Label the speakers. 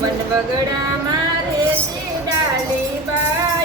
Speaker 1: One બગડા મારે ડાલી બા.